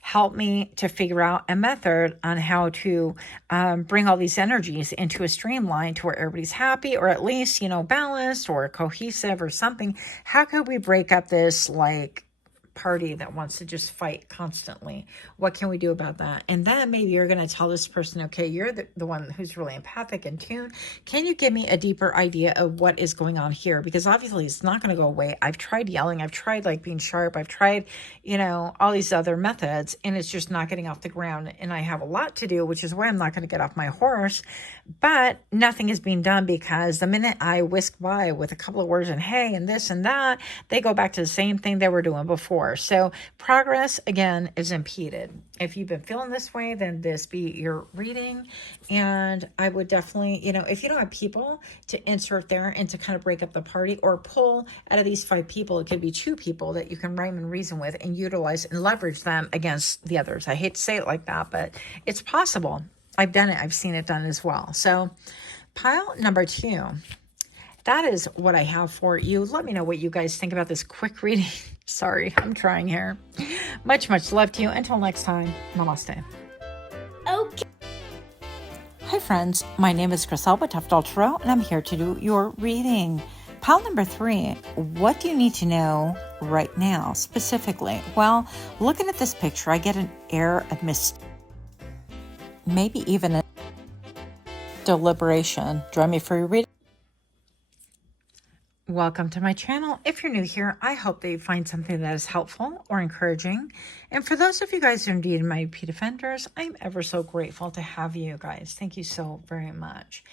Help me to figure out a method on how to bring all these energies into a streamline to where everybody's happy, or at least, balanced or cohesive or something. How could we break up this like party that wants to just fight constantly. What can we do about that? And then maybe you're going to tell this person, okay, you're the one who's really empathic and tuned. Can you give me a deeper idea of what is going on here? Because obviously it's not going to go away. I've tried yelling. I've tried like being sharp. I've tried, all these other methods, and it's just not getting off the ground. And I have a lot to do, which is why I'm not going to get off my horse. But nothing is being done, because the minute I whisk by with a couple of words and hey and this and that, they go back to the same thing they were doing before. So progress, again, is impeded. If you've been feeling this way, then this be your reading. And I would definitely, if you don't have people to insert there and to kind of break up the party or pull out of these 5 people, it could be 2 people that you can rhyme and reason with and utilize and leverage them against the others. I hate to say it like that, but it's possible. I've done it. I've seen it done as well. So pile number 2. That is what I have for you. Let me know what you guys think about this quick reading. Sorry, I'm trying here. Much, much love to you. Until next time, namaste. Okay. Hi, friends. My name is Crybaby Tarot, and I'm here to do your reading. Pile number 3. What do you need to know right now, specifically? Well, looking at this picture, I get an air of maybe even a deliberation. Join me for your reading. Welcome to my channel. If you're new here, I hope that you find something that is helpful or encouraging. And for those of you guys who are indeed my repeat offenders, I'm ever so grateful to have you guys. Thank you so very much.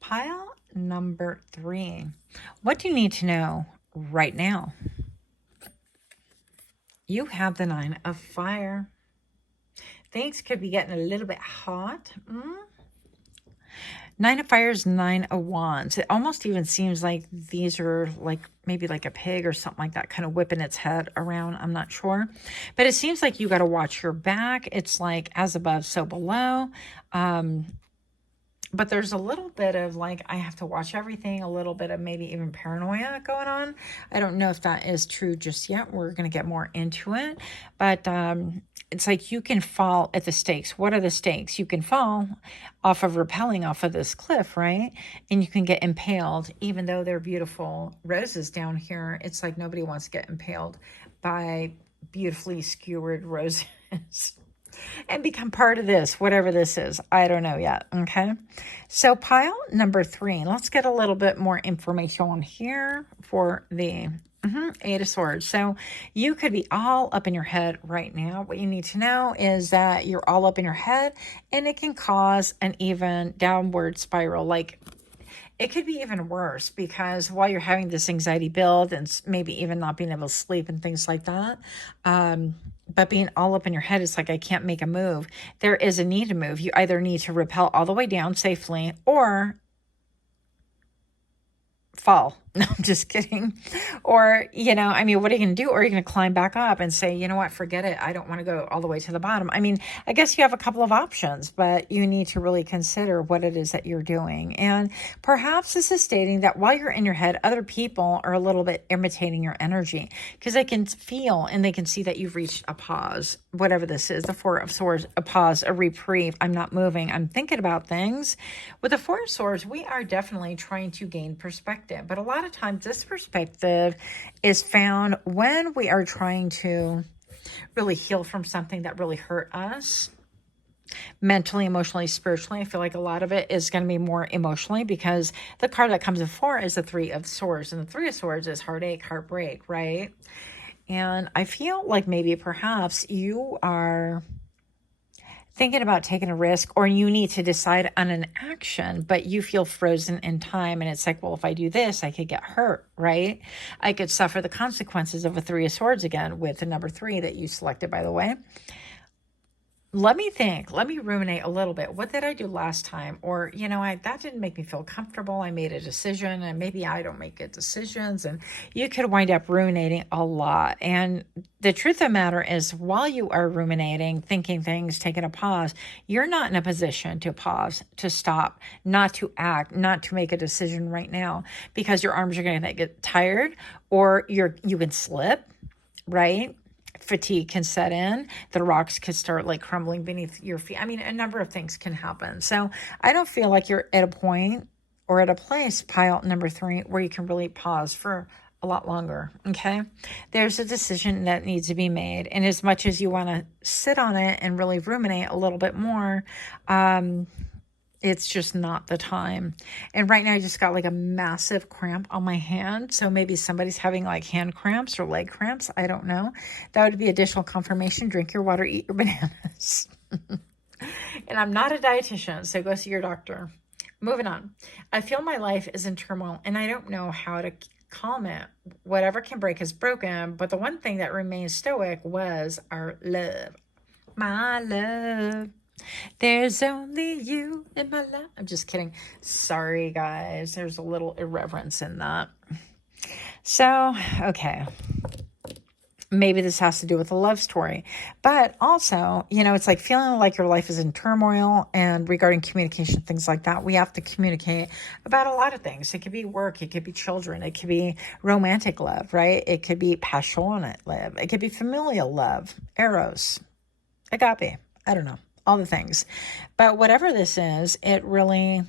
Pile number 3. What do you need to know right now? You have the 9 of Fire. Things could be getting a little bit hot. 9 of Fire is 9 of Wands. It almost even seems like these are like maybe like a pig or something like that, kind of whipping its head around. I'm not sure. But it seems like you got to watch your back. It's like as above, so below. But there's a little bit of like, I have to watch everything, a little bit of maybe even paranoia going on. I don't know if that is true just yet. We're going to get more into it. But it's like you can fall at the stakes. What are the stakes? You can fall off of rappelling off of this cliff, right? And you can get impaled, even though they're beautiful roses down here. It's like nobody wants to get impaled by beautifully skewered roses. And become part of this, whatever this is. I don't know yet, okay? So pile number 3. Let's get a little bit more information on here for the 8 of Swords. So you could be all up in your head right now. What you need to know is that you're all up in your head, and it can cause an even downward spiral. Like, it could be even worse, because while you're having this anxiety build and maybe even not being able to sleep and things like that, but being all up in your head, it's like, I can't make a move. There is a need to move. You either need to rappel all the way down safely or fall. No, I'm just kidding. Or, what are you going to do? Or are you going to climb back up and say, you know what, forget it. I don't want to go all the way to the bottom. I mean, I guess you have a couple of options, but you need to really consider what it is that you're doing. And perhaps this is stating that while you're in your head, other people are a little bit imitating your energy, because they can feel and they can see that you've reached a pause, whatever this is, the 4 of Swords, a pause, a reprieve. I'm not moving. I'm thinking about things. With the 4 of Swords, we are definitely trying to gain perspective, but a lot of times this perspective is found when we are trying to really heal from something that really hurt us mentally, emotionally, spiritually. I feel like a lot of it is going to be more emotionally, because the card that comes before is the 3 of Swords, and the 3 of Swords is heartache, heartbreak, right? And I feel like maybe perhaps you are thinking about taking a risk, or you need to decide on an action, but you feel frozen in time. And it's like, well, if I do this, I could get hurt, right? I could suffer the consequences of a 3 of Swords again, with the number 3 that you selected, by the way. Let me think. Let me ruminate a little bit. What did I do last time? Or, that didn't make me feel comfortable. I made a decision, and maybe I don't make good decisions. And you could wind up ruminating a lot. And the truth of the matter is, while you are ruminating, thinking things, taking a pause, you're not in a position to pause, to stop, not to act, not to make a decision right now, because your arms are going to get tired, or you can slip, right? Fatigue can set in. The rocks could start like crumbling beneath your feet. I mean, a number of things can happen. So I don't feel like you're at a point or at a place, pile number 3, where you can really pause for a lot longer. Okay. There's a decision that needs to be made. And as much as you want to sit on it and really ruminate a little bit more, it's just not the time. And right now I just got like a massive cramp on my hand. So maybe somebody's having like hand cramps or leg cramps. I don't know. That would be additional confirmation. Drink your water, eat your bananas. And I'm not a dietitian, so go see your doctor. Moving on. I feel my life is in turmoil and I don't know how to calm it. Whatever can break is broken, but the one thing that remained stoic was our love. My love. There's only you in my life. I'm just kidding. Sorry, guys. There's a little irreverence in that. So, okay. Maybe this has to do with a love story. But also, it's like feeling like your life is in turmoil, and regarding communication, things like that, we have to communicate about a lot of things. It could be work. It could be children. It could be romantic love, right? It could be passionate love. It could be familial love, eros, agape. I don't know. All the things. But whatever this is, it really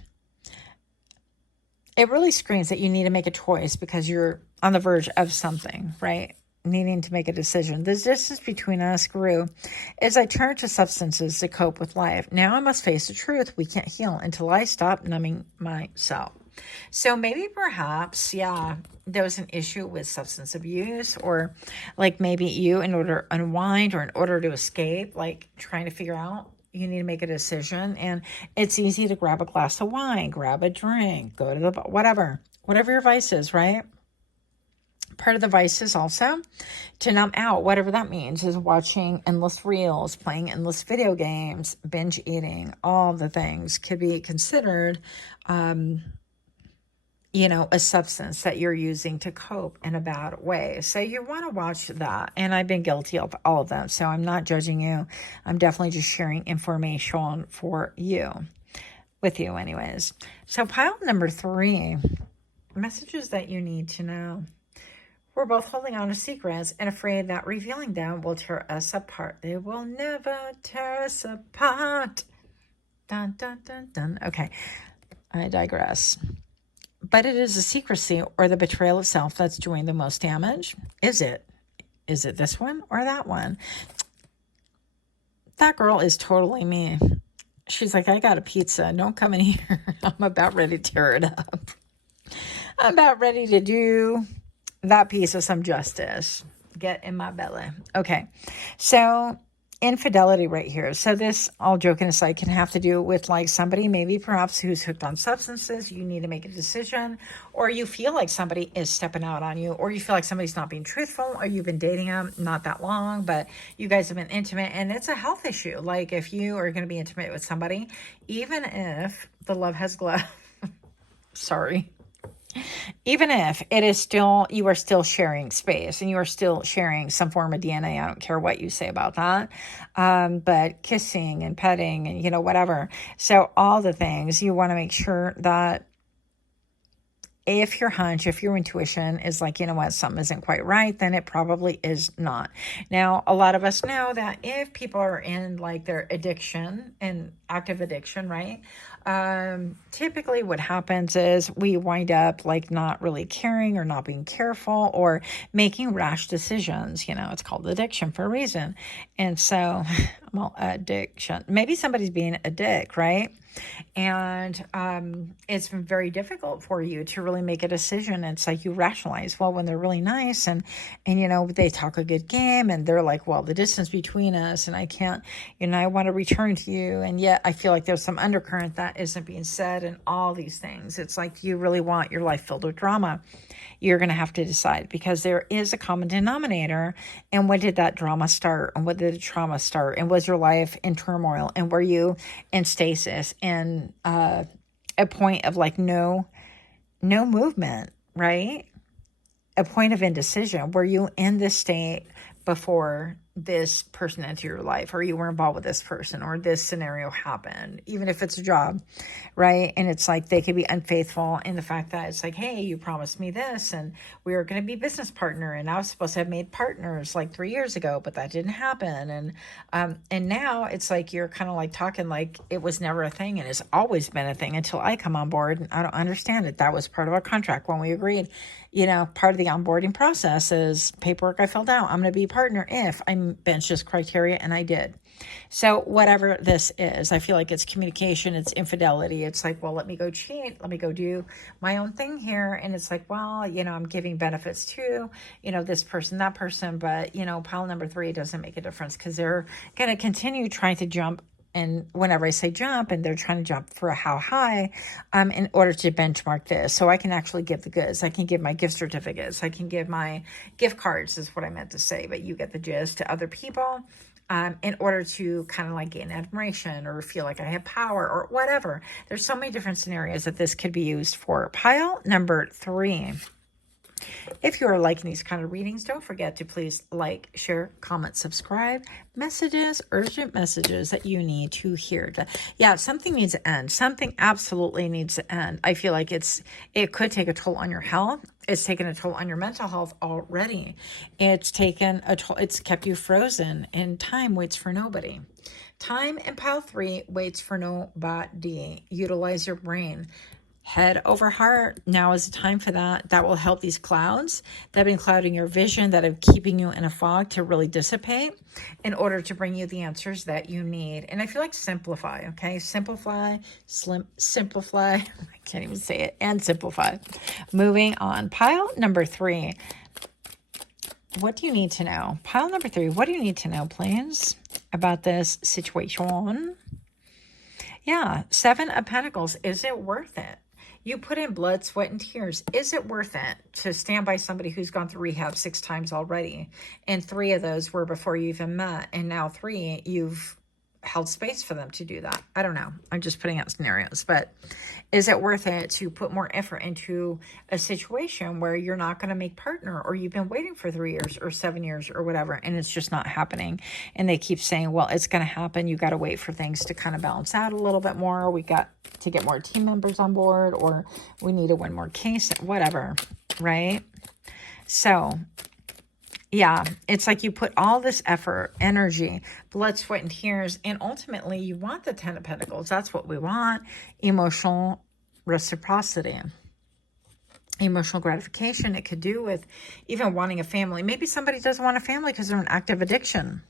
screams that you need to make a choice because you're on the verge of something, right? Needing to make a decision. The distance between us grew as I turned to substances to cope with life. Now I must face the truth. We can't heal until I stop numbing myself. So maybe perhaps, there was an issue with substance abuse, or like maybe you, in order to unwind or in order to escape, like trying to figure out, you need to make a decision. And it's easy to grab a glass of wine, grab a drink, go to the whatever your vice is, right? Part of the vice is also to numb out, whatever that means, is watching endless reels, playing endless video games, binge eating. All the things could be considered, a substance that you're using to cope in a bad way. So you want to watch that. And I've been guilty of all of them. So I'm not judging you. I'm definitely just sharing information for you, with you anyways. So pile number 3, messages that you need to know. We're both holding on to secrets and afraid that revealing them will tear us apart. They will never tear us apart. Dun, dun, dun, dun. Okay, I digress. But it is the secrecy or the betrayal of self that's doing the most damage. Is it? Is it this one or that one? That girl is totally me. She's like, I got a pizza. Don't come in here. I'm about ready to tear it up. I'm about ready to do that piece of some justice. Get in my belly. Okay. So infidelity right here. So this, all joking aside, can have to do with like somebody maybe perhaps who's hooked on substances. You need to make a decision, or you feel like somebody is stepping out on you, or you feel like somebody's not being truthful, or you've been dating them not that long, but you guys have been intimate and it's a health issue. Like if you are going to be intimate with somebody, even if the love has glove, sorry, even if it is still, you are still sharing space and you are still sharing some form of DNA. I don't care what you say about that. But kissing and petting and, whatever. So all the things, you want to make sure that if your hunch, if your intuition is like, what, something isn't quite right, then it probably is not. Now, a lot of us know that if people are in like their addiction and active addiction, right? Typically what happens is we wind up like not really caring or not being careful or making rash decisions. It's called addiction for a reason. And so, well, addiction, maybe somebody's being a dick, right? And it's been very difficult for you to really make a decision. It's like you rationalize, well, when they're really nice and they talk a good game and they're like, well, the distance between us and I can't, I want to return to you. And yet I feel like there's some undercurrent that isn't being said and all these things. It's like you really want your life filled with drama. You're going to have to decide, because there is a common denominator. And when did that drama start? And when did the trauma start? And was your life in turmoil? And were you in stasis and a point of like no movement, right? A point of indecision. Were you in this state before this person into your life, or you were involved with this person, or this scenario happened, even if it's a job, right? And it's like they could be unfaithful in the fact that it's like, hey, you promised me this and we were going to be business partner, and I was supposed to have made partners like 3 years ago, but that didn't happen. And now it's like you're kind of like talking like it was never a thing, and it's always been a thing until I come on board, and I don't understand it. That was part of our contract when we agreed. Part of the onboarding process is paperwork I filled out. I'm going to be a partner if I bench this criteria, and I did. So whatever this is, I feel like it's communication, it's infidelity. It's like, well, let me go cheat. Let me go do my own thing here. And it's like, well, I'm giving benefits to, this person, that person. But, pile number 3 doesn't make a difference because they're going to continue trying to jump. And whenever I say jump, and they're trying to jump for how high, in order to benchmark this. So I can actually give the goods. I can give my gift certificates. I can give my gift cards is what I meant to say, but you get the gist, to other people, in order to kind of like gain admiration or feel like I have power or whatever. There's so many different scenarios that this could be used for. Pile number 3. If you are liking these kind of readings, don't forget to please like, share, comment, subscribe. Messages, urgent messages that you need to hear. Something needs to end. Something absolutely needs to end. I feel like it could take a toll on your health. It's taken a toll on your mental health already. It's taken a toll. It's kept you frozen, and time waits for nobody. Time in pile 3 waits for nobody. Utilize your brain. Head over heart. Now is the time for that. That will help these clouds that have been clouding your vision, that are keeping you in a fog, to really dissipate in order to bring you the answers that you need. And I feel like simplify, okay? Simplify, simplify. I can't even say it. And simplify. Moving on. Pile number 3. What do you need to know? Pile number 3. What do you need to know, please, about this situation? 7 of Pentacles. Is it worth it? You put in blood, sweat, and tears. Is it worth it to stand by somebody who's gone through rehab 6 times already? And 3 of those were before you even met. And now 3, you've held space for them to do that. I don't know. I'm just putting out scenarios. But is it worth it to put more effort into a situation where you're not going to make partner, or you've been waiting for 3 years or 7 years or whatever, and it's just not happening? And they keep saying, well, it's going to happen. You got to wait for things to kind of balance out a little bit more. We got to get more team members on board, or we need to win more case, whatever, right? So it's like you put all this effort, energy, blood, sweat, and tears, and ultimately you want the 10 of Pentacles. That's what we want. Emotional reciprocity, emotional gratification. It could do with even wanting a family. Maybe somebody doesn't want a family because they're in active addiction.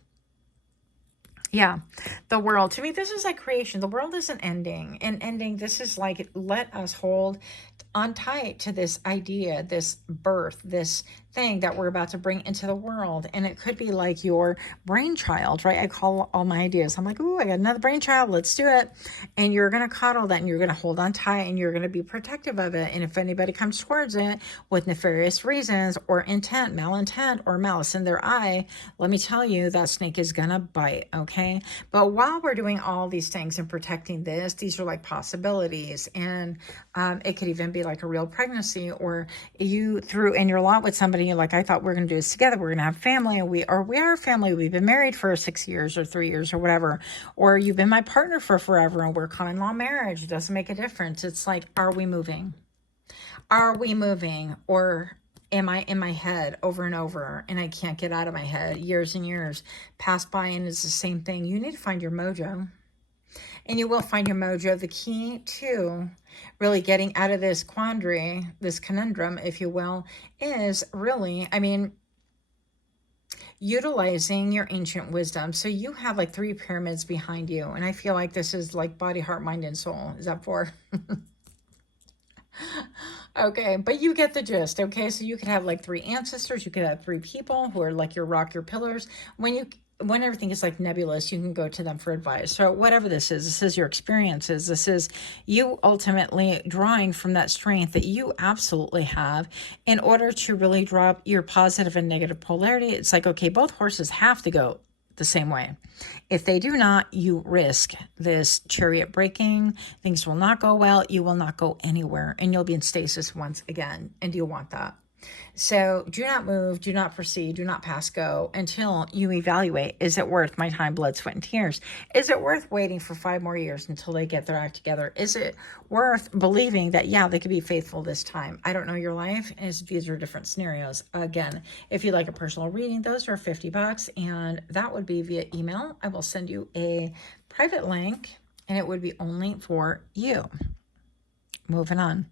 The world. To me, this is like creation. The world isn't ending. And ending, this is like, let us hold on tight to this idea, this birth, this thing that we're about to bring into the world. And it could be like your brainchild, right? I call all my ideas. I'm like, ooh, I got another brainchild. Let's do it. And you're going to coddle that, and you're going to hold on tight, and you're going to be protective of it. And if anybody comes towards it with nefarious reasons or intent, malintent, or malice in their eye, let me tell you, that snake is going to bite, okay? But while we're doing all these things and protecting this, these are like possibilities. And it could even be like a real pregnancy, or you threw in your lot with somebody. You're like, I thought we were going to do this together. We're going to have family, and we are a family. We've been married for 6 years or 3 years or whatever. Or you've been my partner for forever, and we're common law marriage. It doesn't make a difference. It's like, are we moving? Are we moving? Or am I in my head over and over, and I can't get out of my head? Years and years pass by, and it's the same thing. You need to find your mojo. And you will find your mojo. The key to really getting out of this quandary, this conundrum, if you will, is really, utilizing your ancient wisdom. So you have like 3 pyramids behind you. And I feel like this is like body, heart, mind, and soul. Is that 4? Okay, but you get the gist. Okay, so you could have like 3 ancestors. You could have 3 people who are like your rock, your pillars. When everything is like nebulous, you can go to them for advice. So whatever this is your experiences. This is you ultimately drawing from that strength that you absolutely have in order to really drop your positive and negative polarity. It's like, okay, both horses have to go the same way. If they do not, you risk this chariot breaking. Things will not go well. You will not go anywhere, and you'll be in stasis once again. And do you want that? So do not move, do not proceed, do not pass go until you evaluate, is it worth my time, blood, sweat, and tears? Is it worth waiting for 5 more years until they get their act together? Is it worth believing that, yeah, they could be faithful this time? I don't know your life, and these are different scenarios. Again, if you'd like a personal reading, those are $50, and that would be via email. I will send you a private link, and it would be only for you. Moving on.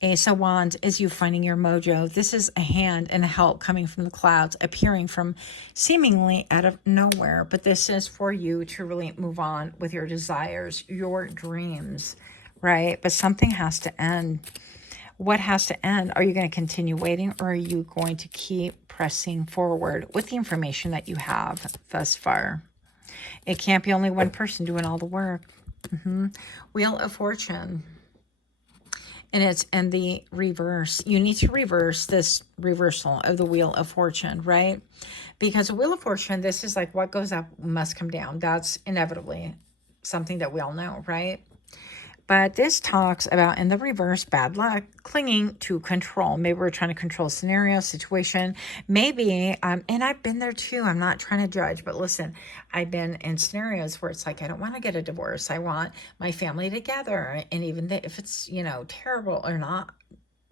Ace of Wands is you finding your mojo. This is a hand and a help coming from the clouds, appearing from seemingly out of nowhere. But this is for you to really move on with your desires, your dreams, right? But something has to end. What has to end? Are you going to continue waiting, or are you going to keep pressing forward with the information that you have thus far? It can't be only one person doing all the work. Wheel of Fortune. And it's in the reverse. You need to reverse this reversal of the Wheel of Fortune, right? Because the Wheel of Fortune, this is like what goes up must come down. That's inevitably something that we all know, right? But this talks about, in the reverse, bad luck, clinging to control. Maybe we're trying to control scenario, situation. Maybe, and I've been there too. I'm not trying to judge, but listen, I've been in scenarios where it's like, I don't want to get a divorce. I want my family together. And even if it's, you know, terrible or not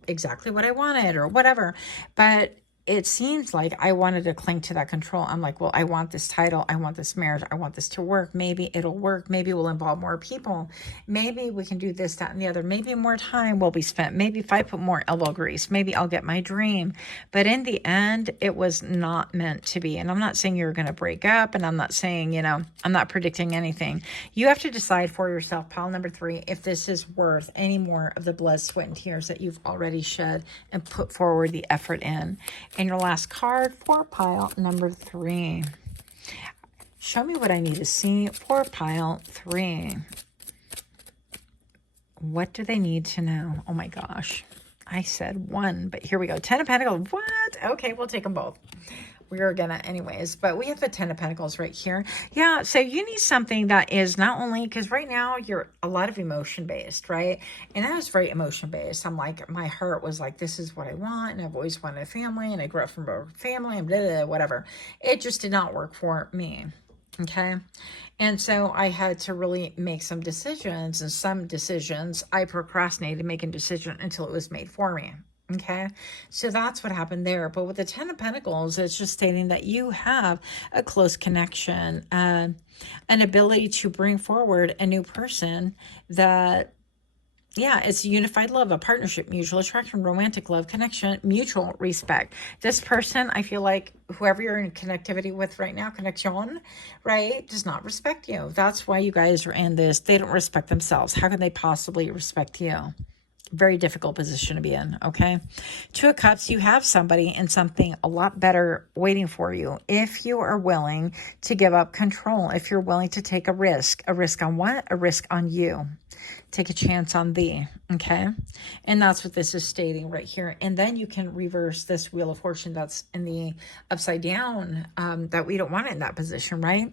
exactly what I wanted or whatever, but it seems like I wanted to cling to that control. I'm like, well, I want this title. I want this marriage. I want this to work. Maybe it'll work. Maybe we'll involve more people. Maybe we can do this, that, and the other. Maybe more time will be spent. Maybe if I put more elbow grease, maybe I'll get my dream. But in the end, it was not meant to be. And I'm not saying you're going to break up. And I'm not saying, you know, I'm not predicting anything. You have to decide for yourself, pile number 3, if this is worth any more of the blood, sweat, and tears that you've already shed and put forward the effort in. And your last card for pile number 3. Show me what I need to see for pile 3. What do they need to know? Oh my gosh. I said 1, but here we go. 10 of Pentacles. What? Okay, we'll take them both. We're gonna anyways, but we have the 10 of Pentacles right here. Yeah, so you need something that is not only, because right now you're a lot of emotion based, right? And I was very emotion based. I'm like, my heart was like, this is what I want, and I've always wanted a family, and I grew up from a family, and blah, blah, blah, whatever. It just did not work for me. Okay. And so I had to really make some decisions, and some decisions I procrastinated making a decision until it was made for me. Okay, so that's what happened there. But with the 10 of Pentacles, it's just stating that you have a close connection, an ability to bring forward a new person that, yeah, it's unified love, a partnership, mutual attraction, romantic love, connection, mutual respect. This person, I feel like whoever you're in connectivity with right now, connection, right, does not respect you. That's why you guys are in this. They don't respect themselves. How can they possibly respect you? Very difficult position to be in, okay? 2 of Cups, you have somebody and something a lot better waiting for you. If you are willing to give up control, if you're willing to take a risk on what? A risk on you. Take a chance on thee, okay? And that's what this is stating right here. And then you can reverse this Wheel of Fortune that's in the upside down, that we don't want it in that position, right?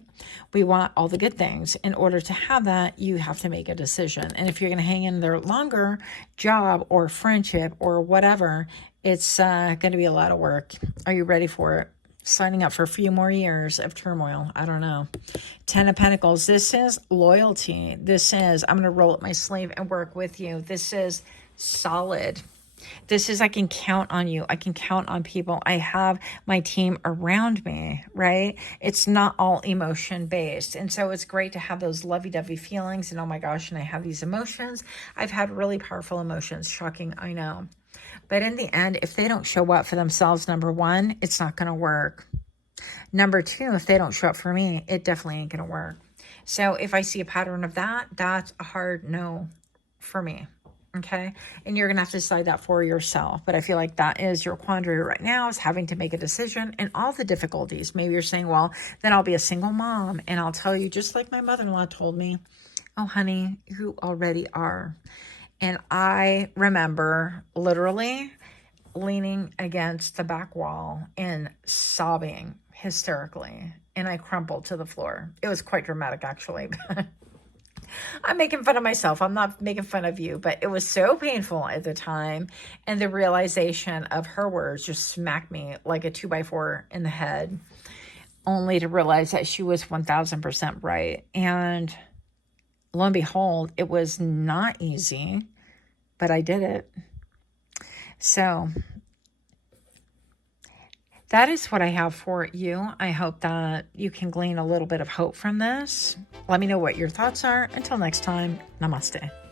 We want all the good things. In order to have that, you have to make a decision. And if you're going to hang in there longer, job or friendship or whatever, it's going to be a lot of work. Are you ready for it? Signing up for a few more years of turmoil. I don't know. 10 of Pentacles. This is loyalty. This is, I'm going to roll up my sleeve and work with you. This is solid. This is, I can count on you. I can count on people. I have my team around me, right? It's not all emotion based. And so it's great to have those lovey-dovey feelings. And oh my gosh, and I have these emotions. I've had really powerful emotions. Shocking, I know. But in the end, if they don't show up for themselves, number 1, it's not going to work. Number 2, if they don't show up for me, it definitely ain't going to work. So if I see a pattern of that, that's a hard no for me. Okay. And you're going to have to decide that for yourself. But I feel like that is your quandary right now, is having to make a decision and all the difficulties. Maybe you're saying, well, then I'll be a single mom. And I'll tell you, just like my mother-in-law told me, oh, honey, you already are. And I remember literally leaning against the back wall and sobbing hysterically. And I crumpled to the floor. It was quite dramatic, actually. I'm making fun of myself. I'm not making fun of you, but it was so painful at the time. And the realization of her words just smacked me like a 2x4 in the head, only to realize that she was 1000% right. And lo and behold, it was not easy, but I did it. So that is what I have for you. I hope that you can glean a little bit of hope from this. Let me know what your thoughts are. Until next time, namaste.